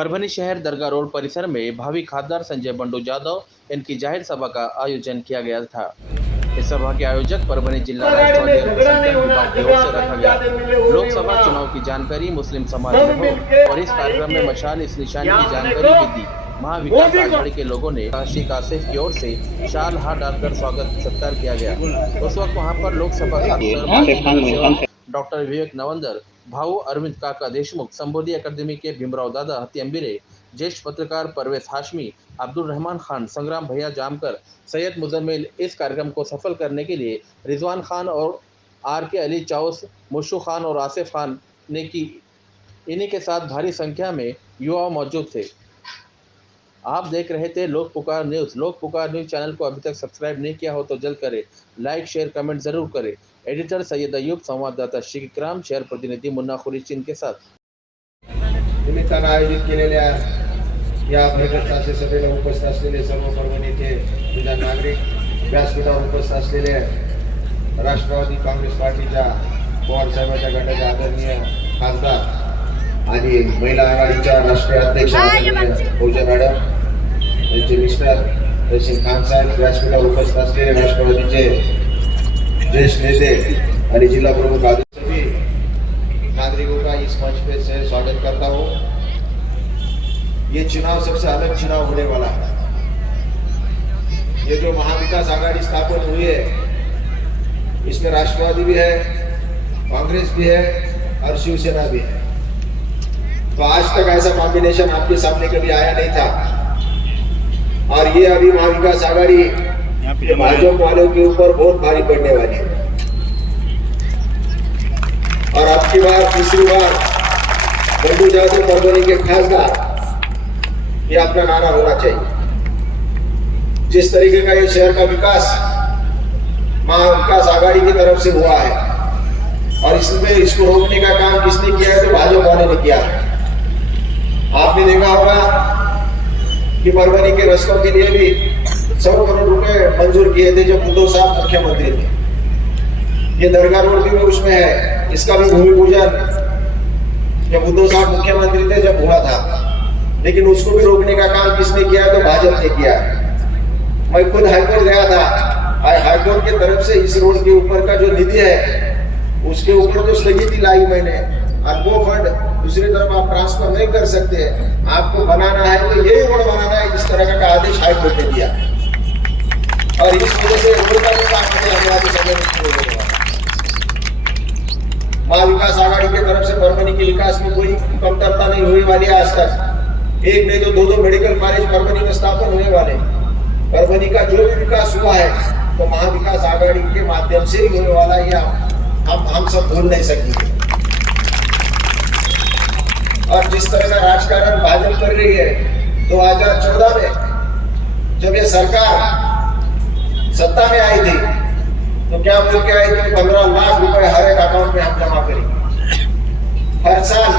परभनी शहर दरगाह रोड परिसर में भावी खासदार संजय बंडू जाधव इनकी जाहिर सभा का आयोजन किया गया था। इस सभा के आयोजक परभनी जिला राष्ट्रवादी अल्पसंख्यक विभाग की ओर से रखा गया। लोकसभा चुनाव की जानकारी मुस्लिम समाज में हो और इस कार्यक्रम में मशाल इस निशानी की जानकारी भी दी। महाविकास आघाड़ी के लोगों ने शेख आसिफ की ओर से शाल हार डालकर स्वागत सत्कार किया गया। उस वक्त वहां पर लोकसभा डॉक्टर विवेक नवंदर, भाऊ अरविंद काका देशमुख, संबोधी अकादमी के भीमराव दादा हत्यांबिरे, ज्येष्ठ पत्रकार परवेज हाशमी, अब्दुल रहमान खान, संग्राम भैया जामकर, सैयद मुजम्मिल इस कार्यक्रम को सफल करने के लिए रिजवान खान और RK अली चाउस, मुशु खान और आसिफ खान ने की। इन्हीं के साथ भारी संख्या में युवा मौजूद थे। आप देख रहे थे लोक पुकार न्यूज़। लोक पुकार न्यूज़ चैनल को अभी तक सब्सक्राइब नहीं किया हो तो जल्द करें। लाइक शेयर कमेंट जरूर करें। एडिटर सैयद अयूब, संवाददाता शिकराम, शहर प्रतिनिधी मुन्ना खुरीचिन के साथ निमित्तानं आयोजित केलेल्या या बैठकीच्या सभेला उपस्थित असलेले सर्व परभणीचे तुझ्या नागरिक, व्यासपीठावर उपस्थित असलेले राष्ट्रवादी काँग्रेस पार्टीच्या पवार साहेबांच्या गटाचे आदरणीय खासदार आणि महिला आघाडीच्या राष्ट्रीय अध्यक्ष पूजा मॅडम, त्यांचे मिस्टर तहसील खान साहेब, व्यासपीठावर उपस्थित असलेले राष्ट्रवादीचे ज्येष्ठ नेते आणि जिला प्रमुख आदि सभी नागरिकों का इस मंच पे से स्वागत करता हूँ। ये चुनाव सबसे अलग चुनाव होने वाला है। ये जो महाविकास आघाड़ी स्थापन हुई है, इसमें राष्ट्रवादी भी है, कांग्रेस भी है और शिवसेना भी है। तो आज तक ऐसा कॉम्बिनेशन आपके सामने कभी आया नहीं था और ये अभी महाविकास आघाड़ी भाजपा वालों के ऊपर बहुत भारी पड़ने वाली है। और अब की बार तीसरी बार बंडू जाधव परभनी के खासदार, ये अपना नारा होना चाहिए। जिस तरीके का ये शहर का विकास महाविकास आघाड़ी की तरफ से हुआ है और इसमें इसको रोकने का काम किसने किया है? तो भाजपा वाले ने किया है। आपने देखा होगा कि परभनी के रस्तों के लिए भी 100 करोड़ रुपए मंजूर किए थे जब उद्धव साहब मुख्यमंत्री थे। ये दरगाह रोड भी उसमें है, इसका भी भूमि पूजन जब उद्धव साहब मुख्यमंत्री थे जब हुआ था, लेकिन उसको भी रोकने का काम किसने किया? तो भाजपा ने किया। मैं खुद हाईकोर्ट गया था, हाईकोर्ट की तरफ से इस रोड के ऊपर का जो निधि है उसके ऊपर तो स्थगिति लाई मैंने, और वो फंड दूसरी तरफ आप ट्रांसफर नहीं कर सकते। आपको बनाना है तो यही रोड बनाना है, इस तरह का आदेश हाईकोर्ट ने दिया और इस वजह से रोड का भी काम आने वाले समय में शुरू होगा। महाविकास आघाड़ी की तरफ से परभनी के विकास में कोई कमतरता नहीं हुई वाली है। आज तक एक नहीं तो दो मेडिकल कॉलेज परभनी में स्थापन होने वाले। परभनी का जो भी विकास हुआ है तो महाविकास आघाड़ी के माध्यम से ही होने वाला है, हम सब भूल नहीं सकेंगे। और जिस तरह का राजकारण भाजपा कर रही है, 2014 में जब ये सरकार सत्ता में आई थी तो क्या बोल के आई थी? 15 लाख रुपए हर एक अकाउंट में हम जमा करेंगे। हर साल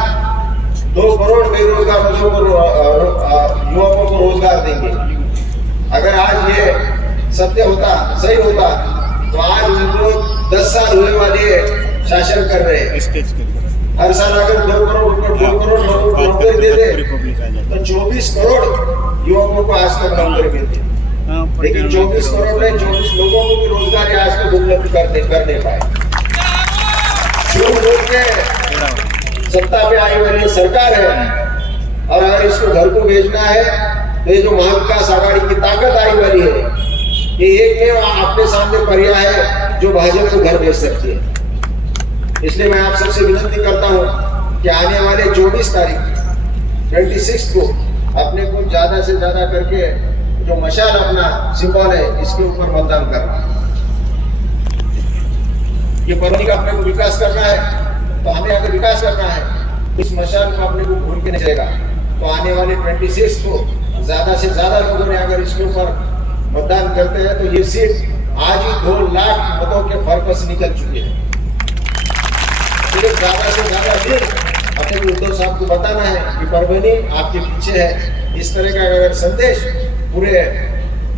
2 करोड़ बेरोजगार युवकों को रोजगार देंगे। अगर आज ये सत्य होता, सही होता, तो आज उनको 10 साल हुए वाले शासन कर रहे हैं। हर साल अगर 2 करोड़ लोगों को नौकरी देते तो 24 करोड़ युवकों को आज तक नौकरी मिलती। लेकिन 24 करोड़ में 24 लोगों को भी रोजगार आज तक उपलब्ध कर नहीं पाए। जो लोग के सत्ता पे आई वाली सरकार है और अगर इसको घर को भेजना है तो ये जो महाविकास आघाड़ी की ताकत आई वाली है, ये एक आपके सामने पर्याय है जो भाजपा को घर भेज सकती है। इसलिए मैं आप सबसे विनती करता हूं कि आने वाले 24 तारीख 26 को अपने को ज्यादा से ज्यादा करके जो मशाल अपना सिंबल है इसके ऊपर मतदान करना। ये परभनी का अपने को विकास करना है, तो हमें अगर विकास करना है इस मशाल को अपने को भूल के नहीं जाएगा। तो आने वाले 26 को ज्यादा से ज्यादा लोगों ने अगर इसके ऊपर मतदान करते हैं तो ये सीट आज ही 2 लाख मतों के फर्क से निकल चुकी है। ज्यादा से ज्यादा अपने उद्धव साहब को बताना है कि परभनी आपके पीछे है। इस तरह का अगर संदेश पूरे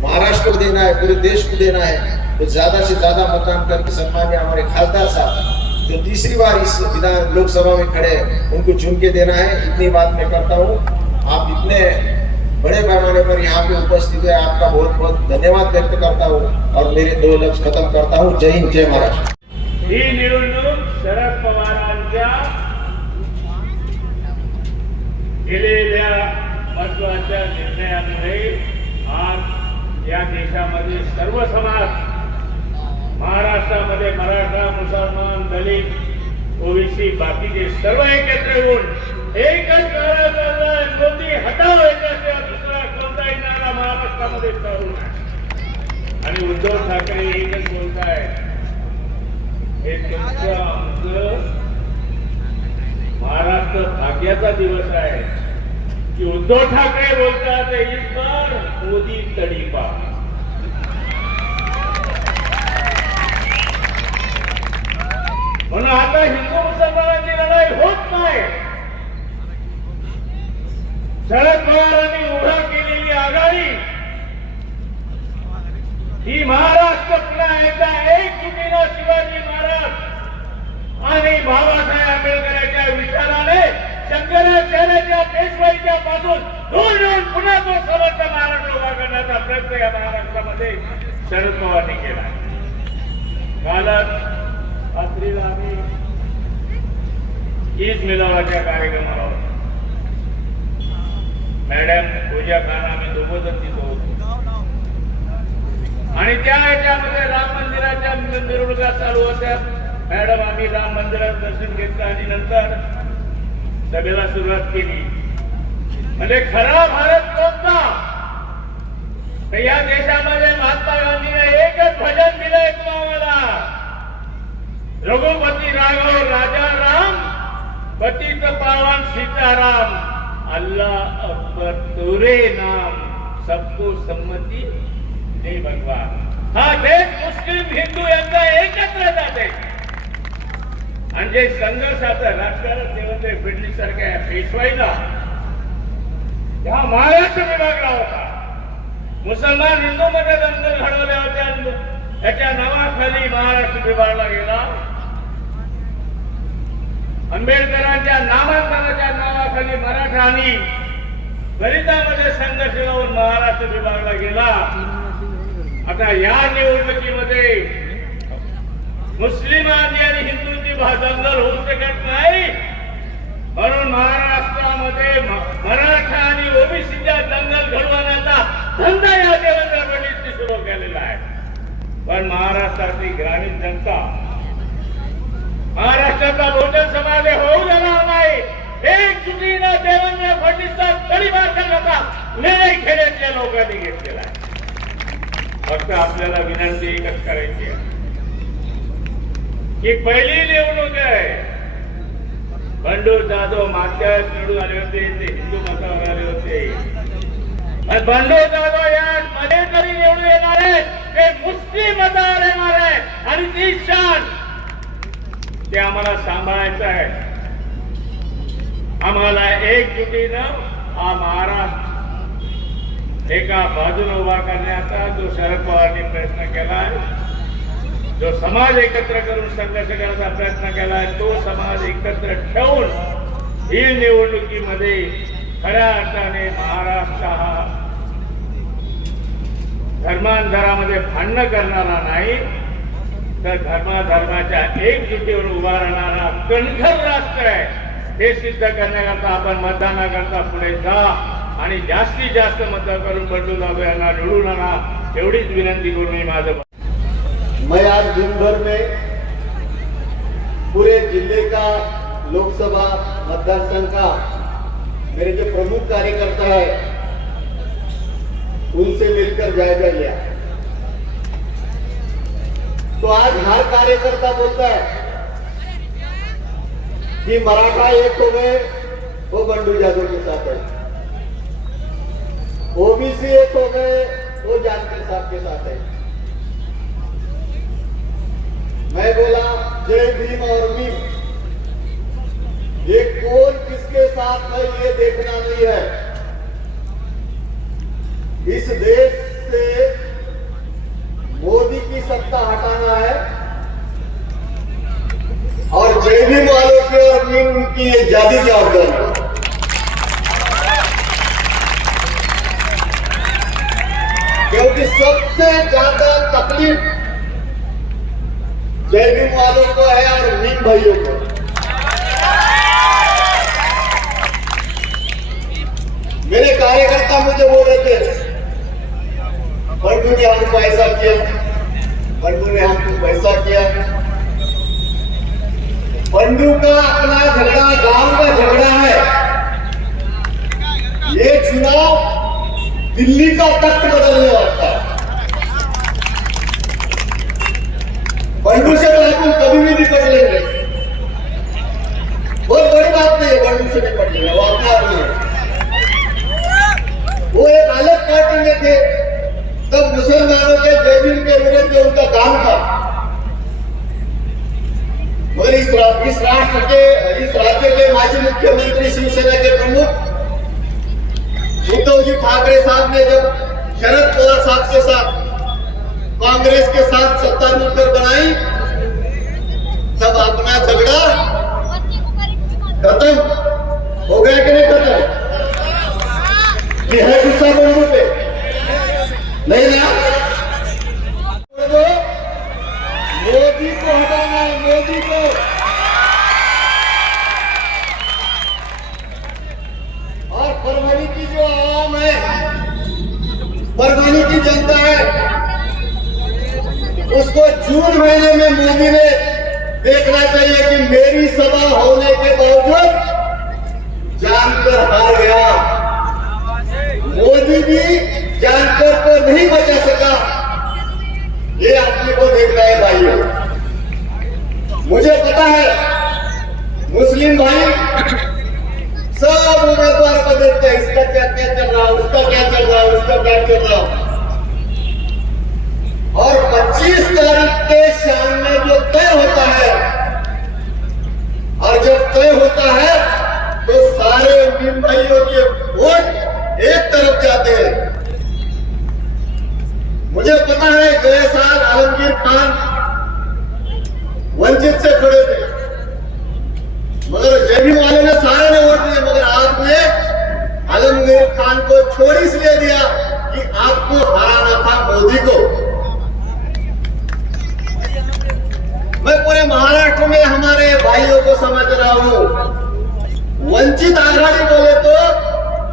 महाराष्ट्र को देना है, पूरे देश को देना है, तो ज्यादा से ज्यादा मतदान करके सम्मान्य हमारे खासदार साहब जो तीसरी बार इस विधान लोकसभा में खड़े उनको चुन के देना है। इतनी बात मैं करता हूँ। आप इतने बड़े पैमाने पर यहाँ पे उपस्थित है, आपका बहुत बहुत धन्यवाद व्यक्त करता हूँ और मेरे 2 लफ्ज खत्म करता हूँ। जय हिंद, जय महाराष्ट्र। ही निवडणूक शरद पवारांच्या केलेल्या महत्वाच्या निर्णयामुळे आज या देशामध्ये सर्व समाज, महाराष्ट्रामध्ये मराठा, मुसलमान, दलित, ओबीसी, बाकीचे सर्व एकत्र येऊन एकच नारा चाललाय, मोदी हटाव, याच्याशिवाय दुसरा कोणताही नारा महाराष्ट्रामध्ये चालू नाही. आणि उद्धव ठाकरे एकच बोलताय, हे तुमचं आमचं महाराष्ट्र भाग्याचा दिवस आहे की उद्धव ठाकरे बोलतात इस बार मोदी तडीपार. म्हणून आता हिंदू मुसलमानाची लढाई होत नाही. शरद पवारांनी उभा केलेली आघाडी ही महाराष्ट्र पुन्हा एकदा एकजुटीनं शिवाजी महाराज आणि बाबासाहेब आंबेडकरांच्या विचाराने शंकराचार्याच्या पेशवाईच्या पासून दूर येऊन पुन्हा तो सर्वोच्च महाराष्ट्र उभा करण्याचा प्रयत्न या महाराष्ट्रामध्ये शरद पवारांनी केला. कालच रात्रीला आम्ही ईद मिलावाच्या कार्यक्रमाला होतो. मॅडम पूजा खान, आम्ही दोघं तिथं होतो आणि त्या ह्याच्यामध्ये राम मंदिराच्या मिरवणुका चालू होत्या. मॅडम, आम्ही राम मंदिरात दर्शन घेतलं आणि नंतर सभेला सुरुवात केली. म्हणजे खरा भारत कोणता, तर या देशामध्ये महात्मा गांधीने एकच भजन दिलंय तुम्हाला, रघुपती राघव राजा राम, पतित पावन सीताराम, अल्लाह अकबर तुरे नाम, सबको सम्मती दे भगवान. हा देश मुस्लिम हिंदू यांचा एकत्र जाते आणि जे संघर्षाचं राजकारण देवेंद्र फडणवीस सारख्या पेशवाईला हा महाराष्ट्र विभागला होता. मुसलमान हिंदू मध्ये दंगल घडवल्या होत्या, त्याच्या नावाखाली महाराष्ट्र विभागला गेला. आंबेडकरांच्या नामांकनाच्या नावाखाली मराठा आणि दलितांमध्ये संघर्ष लावून महाराष्ट्र विभागला गेला. आता या निवडणुकीमध्ये मुस्लिमांची आणि हिंदूंची दंगल होऊ शकत नाही, म्हणून महाराष्ट्रामध्ये मराठा आणि ओबीसीच्या दंगल घडवण्याचा धंदा या देवेंद्र फडणवीसनी सुरू केलेला आहे. पण महाराष्ट्रातली ग्रामीण जनता, महाराष्ट्राचा बहुजन समाज होऊ देणार नाही. एकजुटीनं देवेंद्र फडणवीसचा तडीपार करण्याचा निर्णय खेड्यातल्या लोकांनी घेतलेला आहे. फक्त आपल्याला विनंती एकच करायची आहे की पहिली निवडणूक आहे. बंडू जाधव मागच्या निवडून आले होते, ते हिंदू मतावर आले होते. बंडू जाधव या मध्ये तरी निवडून येणार आहे, ते मुस्लिम मतावर येणार आहे आणि ती शान ते आम्हाला सांभाळायचं आहे. आम्हाला एकजुटीनं हा महाराष्ट्र एका बाजूला उभा करण्याचा जो शरद पवारांनी प्रयत्न केलाय, जो समाज एकत्र करून संघर्ष करण्याचा प्रयत्न केलाय, तो समाज एकत्र ठेवून ही निवडणुकीमध्ये खऱ्या अर्थाने महाराष्ट्र हा धर्मांतरामध्ये भांडण करणारा नाही, तर धर्माच्या एकजुटीवर उभा राहणारा कणखर राष्ट्र आहे. हे सिद्ध करण्याकरता आपण मतदानाकरता पुढे जा आणि जास्तीत जास्त मत करून बंडू जाधव यांना निवडून आणा, एवढीच विनंती करून मी माझं. मैं आज दिन भर में पूरे जिले का लोकसभा मतदार संघ का मेरे जो प्रमुख कार्यकर्ता है उनसे मिलकर जायजा लिया. तो आज हर कार्यकर्ता बोलता है कि मराठा एक हो गए, वो बंडू जाधव के साथ है, ओबीसी एक हो गए, वो जानकर साहब के साथ है. मैं बोला जय भीम और भीम, ये कौन किसके साथ है ये देखना नहीं है. इस देश से मोदी की सत्ता हटाना है और जय भीम वालों की और भीम की ये ज्यादा जवाबदारी है. क्योंकि सबसे ज्यादा तकलीफ जय भीम वालों को है और मीम भाइयों को। मेरे कार्यकर्ता मुझे बोल रहे थे, बंधु ने हमको ऐसा किया, बंधु ने हमको ऐसा किया। बंधु का अपना झगड़ा गांव का झगड़ा है। ये चुनाव दिल्ली का तख्त बदलने वाला है। बंधु से तो हम कभी भी निपट लेंगे, बहुत बड़ी बात नहीं है बंधु से निपट लेंगे, वो अपना आदमी है। वो एक अलग पार्टी में थे, तब मुसलमानों के जय भीम के विरुद्ध जो उनका काम था, मगर इस राज्य के माजी मुख्यमंत्री शिवसेना के प्रमुख उद्धव जी ठाकरे साहब ने जब शरद पवार साहब के साथ कांग्रेस के साथ सत्ता मिलकर बनाई, तब अपना झगड़ा खत्म हो गया कि नहीं खत्म? ये है गुस्सा बंधु पे नहीं ना? मोदी को हटाना है, मोदी को। और परभणी की जो आवाम है, परभणी की जनता है, उसको जून महीने में मोदी ने देखना चाहिए कि मेरी सभा होने के बावजूद जानकर हार गया। मोदी भी जानकर को नहीं बचा सका, ये आदमी को देखना है भाइयों। मुझे पता है मुस्लिम भाई सब उम्मीदवार को देखते हैं, इसका क्या क्या चल रहा है, उसका क्या चल रहा है, उसका क्या चल रहा है। और 25 तारीख के शाम में जो तय होता है, और जब तय होता है तो सारे मुस्लिम भाइयों के वोट एक तरफ जाते हैं। मुझे पता है गए साल आलमगीर खान वंचित से खड़े थे, मगर जयभीम वाले ने सारे ने वोट दिए, मगर आपने आलमगीर खान को छोड़ इसलिए दिया कि आपको हराना था मोदी को। मैं पूरे महाराष्ट्र में हमारे भाइयों को समझ रहा हूं, वंचित आघाड़ी बोले तो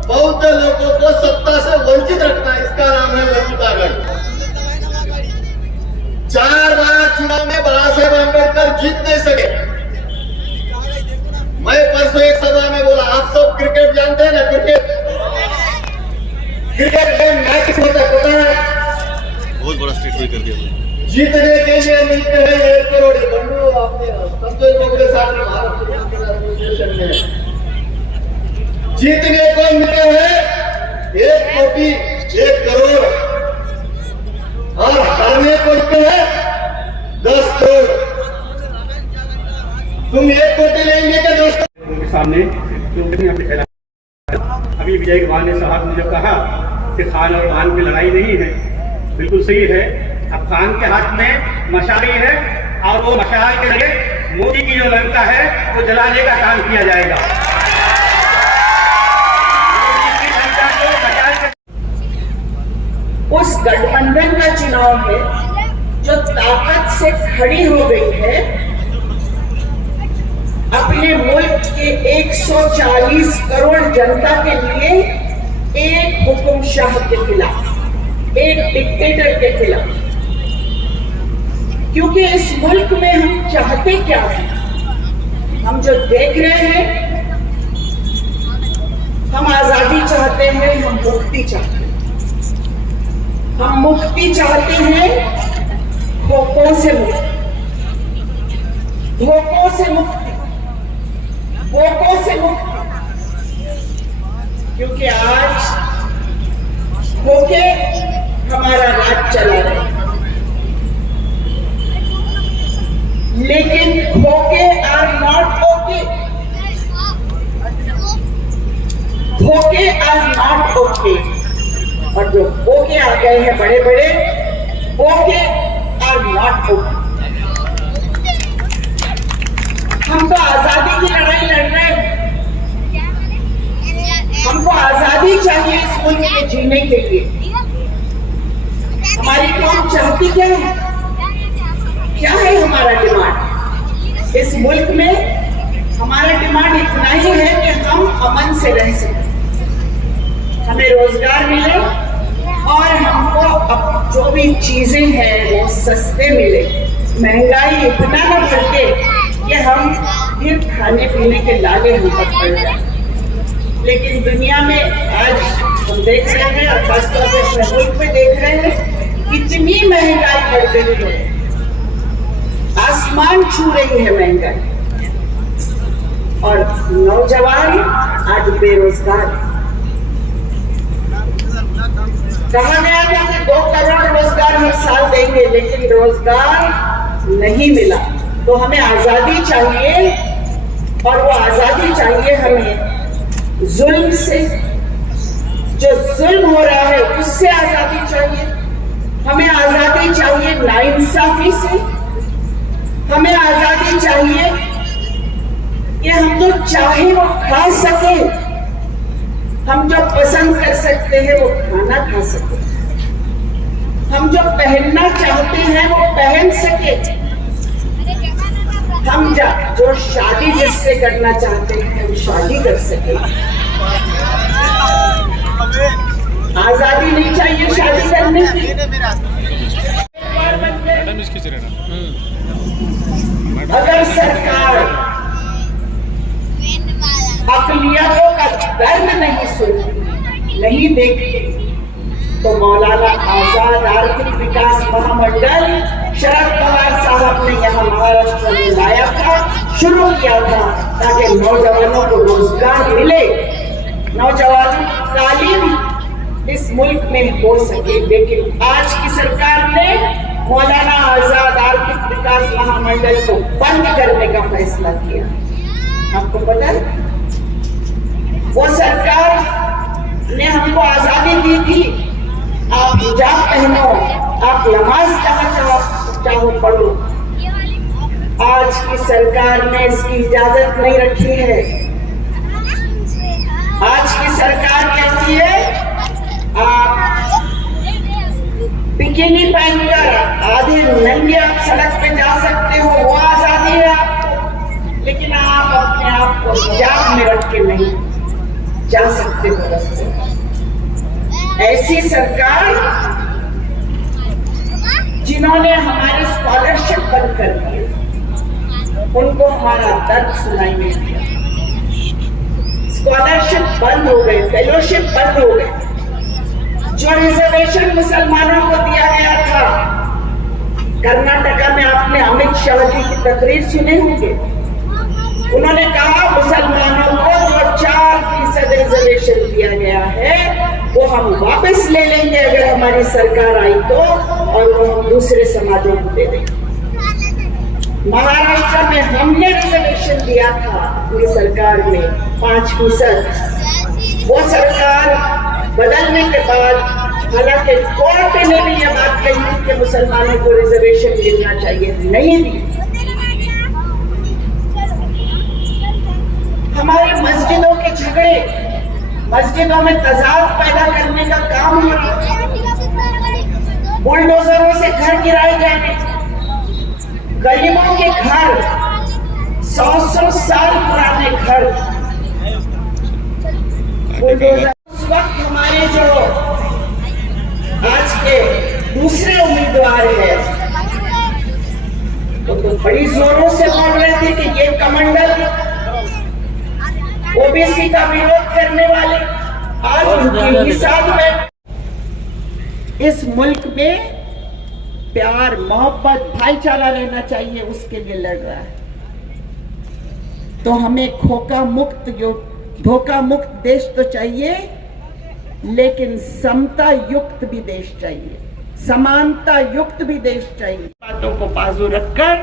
बौद्ध लोगों को सत्ता से वंचित रखना, इसका नाम है वंचित आघाड़ी। 4 बार चुनाव में बाबा साहेब अम्बेडकर जीत नहीं सके। मैं परसों एक सभा में बोला, आप सब क्रिकेट जानते हैं ना, क्रिकेट में मैच होता है, पता है? बहुत बड़ा स्टेटमेंट कर दिया। जीतने के लिए मिलते हैं 1 करोड़। बंधु आपने संतोष बाबू के साथ एसोसिएशन में जीतने को मिले हैं 1 कोटि 1 करोड़, और हारने को मिले हैं 10 करोड़। तुम 1 कोटि लेंगे क्या 10 करोड़? उनके सामने अभी विजय कुमार साहब ने जो कहा कि खान और खान की लड़ाई नहीं है, बिल्कुल सही है। अब खान के हाथ में मशाल है, और वो मशाल के जरिए मोदी की जो लंका है वो जलाने का काम किया जाएगा। उस गठबंधन का चुनाव है जो ताकत से खड़ी हो गई है अपने मुल्क के 140 करोड़ जनता के लिए एक हुकुमशाह के खिलाफ, एक डिक्टेटर के खिलाफ। क्योंकि इस मुल्क में हम चाहते क्या है, हम जो देख रहे हैं, हम आजादी चाहते हैं, हम मुक्ति चाहते हैं। हम मुक्ति चाहते हैं धोखों से मुक्ति, धोखों से मुक्ति, धोखों से मुक्ति। क्योंकि आज धोखे हमारा राज चला रहे हैं, लेकिन धोखे आर नॉट ओके, धोखे आर नॉट ओके। और जो ओके आ गए हैं बड़े बड़े, ओके आर नॉट ओके। हम तो आजादी की लड़ाई लड़ रहे हैं, हमको आजादी चाहिए इस मुल्क में जीने के लिए। हमारी कौम चाहती क्या है? क्या है हमारा डिमांड? इस मुल्क में हमारा डिमांड इतना ही है कि हम अमन से रह सकें, हमें रोजगार मिले और हमको अब जो भी चीजें हैं वो सस्ते मिले, महंगाई इतना न बढ़े कि हम फिर खाने पीने के लाले हम पर पड़ जाए। लेकिन दुनिया में आज हम देख रहे हैं और खासतौर से अपने मुल्क में देख रहे हैं कितनी महंगाई बढ़ गई है, आसमान छू रही है महंगाई, और नौजवान आज बेरोजगार। कहा गया था कि 2 करोड़ रोजगार हर साल देंगे, लेकिन रोजगार नहीं मिला। तो हमें आजादी चाहिए, और वो आजादी चाहिए हमें जुल्म से, जो जुल्म हो रहा है उससे आजादी चाहिए। हमें आजादी चाहिए नाइंसाफी से, हमें आजादी चाहिए कि हम जो चाहे वो खा सके, हम जो पसंद कर सकते हैं वो खाना खा सके, हम जो पहनना चाहते हैं वो पहन सके, हम जो शादी जिससे करना चाहते हैं हम शादी कर सके। आजादी नहीं चाहिए शादी करने की। अगर सरकार अक़लियतों का दर्द नहीं सुनती, नहीं देखती, तो मौलाना आजाद आर्थिक विकास महामंडल शरद पवार साहब ने यहाँ महाराष्ट्र में लाया था, शुरू किया था, ताकि नौजवानों को रोजगार मिले, नौजवानों की तालीम इस मुल्क में हो सके। लेकिन आज की सरकार ने मौलाना आजाद आर्थिक विकास महामंडल को बंद करने का फैसला किया। आपको पता है, वो सरकार ने हमको आजादी दी थी, आप हिजाब पहनो, आप नमाज चाहो पढ़ो। आज की सरकार ने इसकी इजाजत नहीं रखी है। आज की सरकार कहती है आप बिकिनी पहनकर आधे नंगे आप सड़क पे जा सकते हो, वो आजादी है आपको, लेकिन आप अपने आप को हिजाब में रख के नहीं जा सकते हो रास्ते। ऐसी सरकार जिन्होंने हमारी स्कॉलरशिप बंद कर दी, उनको हमारा दर्द सुनाई नहीं दिया। स्कॉलरशिप बंद हो गए, फेलोशिप बंद हो गए। जो रिजर्वेशन मुसलमानों को दिया गया था, कर्नाटका में आपने अमित शाह जी की तकरीर सुने होंगे, उन्होंने कहा मुसलमानों को जो 4% रिजर्वेशन दिया गया है वो हम वापस ले लेंगे अगर हमारी सरकार आई तो, और वो हम दूसरे समाजों को दे देंगे। महाराष्ट्र में हमने रिजर्वेशन दिया था अपनी सरकार में 5%। वो सरकार बदलने के बाद, हालांकि कोर्ट ने भी यह बात कही थी कि मुसलमानों को रिजर्वेशन मिलना चाहिए, नहीं दी। हमारे मस्जिदों के झगड़े, मस्जिदों में तजाद पैदा करने का काम हो रहा है, बुलडोजरों से घर गिराए जाने, गरीबों के घर, 100 साल पुराने घर बुलडोजर। उस वक्त हमारे जो आज के दूसरे उम्मीदवार हैं वो तो बड़ी जोरों से बोल रहे थे कि ये कमंडल ओबीसी का विरोध करने वाले आज उनके ही साथ में। इस मुल्क में प्यार, मोहब्बत, भाईचारा रहना चाहिए, उसके लिए लड़ रहा है। तो हमें धोखा मुक्त देश तो चाहिए, लेकिन समता युक्त भी देश चाहिए, समानता युक्त भी देश चाहिए। बातों को बाजू रखकर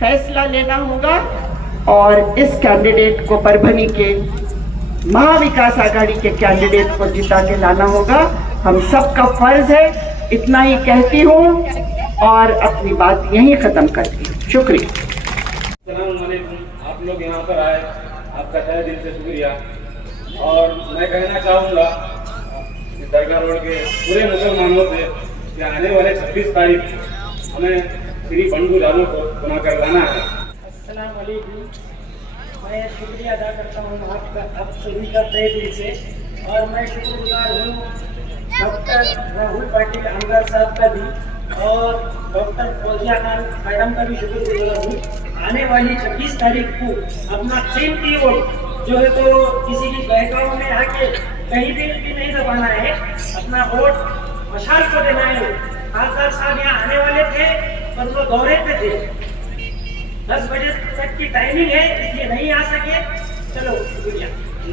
फैसला लेना होगा और इस कैंडिडेट को, परभनी के महाविकास आघाड़ी के कैंडिडेट को जिता के लाना होगा। हम सबका फर्ज है। इतना ही कहती हूँ और अपनी बात यहीं खत्म करती हूँ। शुक्रिया। अस्सलाम वालेकुम। आप लोग यहाँ पर आए, आपका तहे दिल से शुक्रिया। और मैं कहना चाहूँगा कि दरगाह रोड के पूरे मुसलमानों से कि आने वाले 26 तारीख को हमें श्री बंडू जादव को चुनाव करवाना है। अस्सलाम वालेकुम। मैं शुक्रिया अदा करता हूँ आपका, आप सभी का तहे दिल से, और मैं शुक्रगुजार हूँ डॉक्टर राहुल पाटिल आमदार साहब का भी, और डॉक्टर फौजिया खान मैडम का भी शुक्रगुजार हूँ। आने वाली 26 तारीख को अपना कीमती वोट जो है तो किसी की बहकाओं में आके कहीं भी नहीं दबाना है, अपना वोट मशाल को देना है। खासदार साहब यहाँ आने वाले थे पर वो दौरे पे थे, 10 बजे तक की टाइमिंग है, इसलिए नहीं आ सके। चलो शुक्रिया।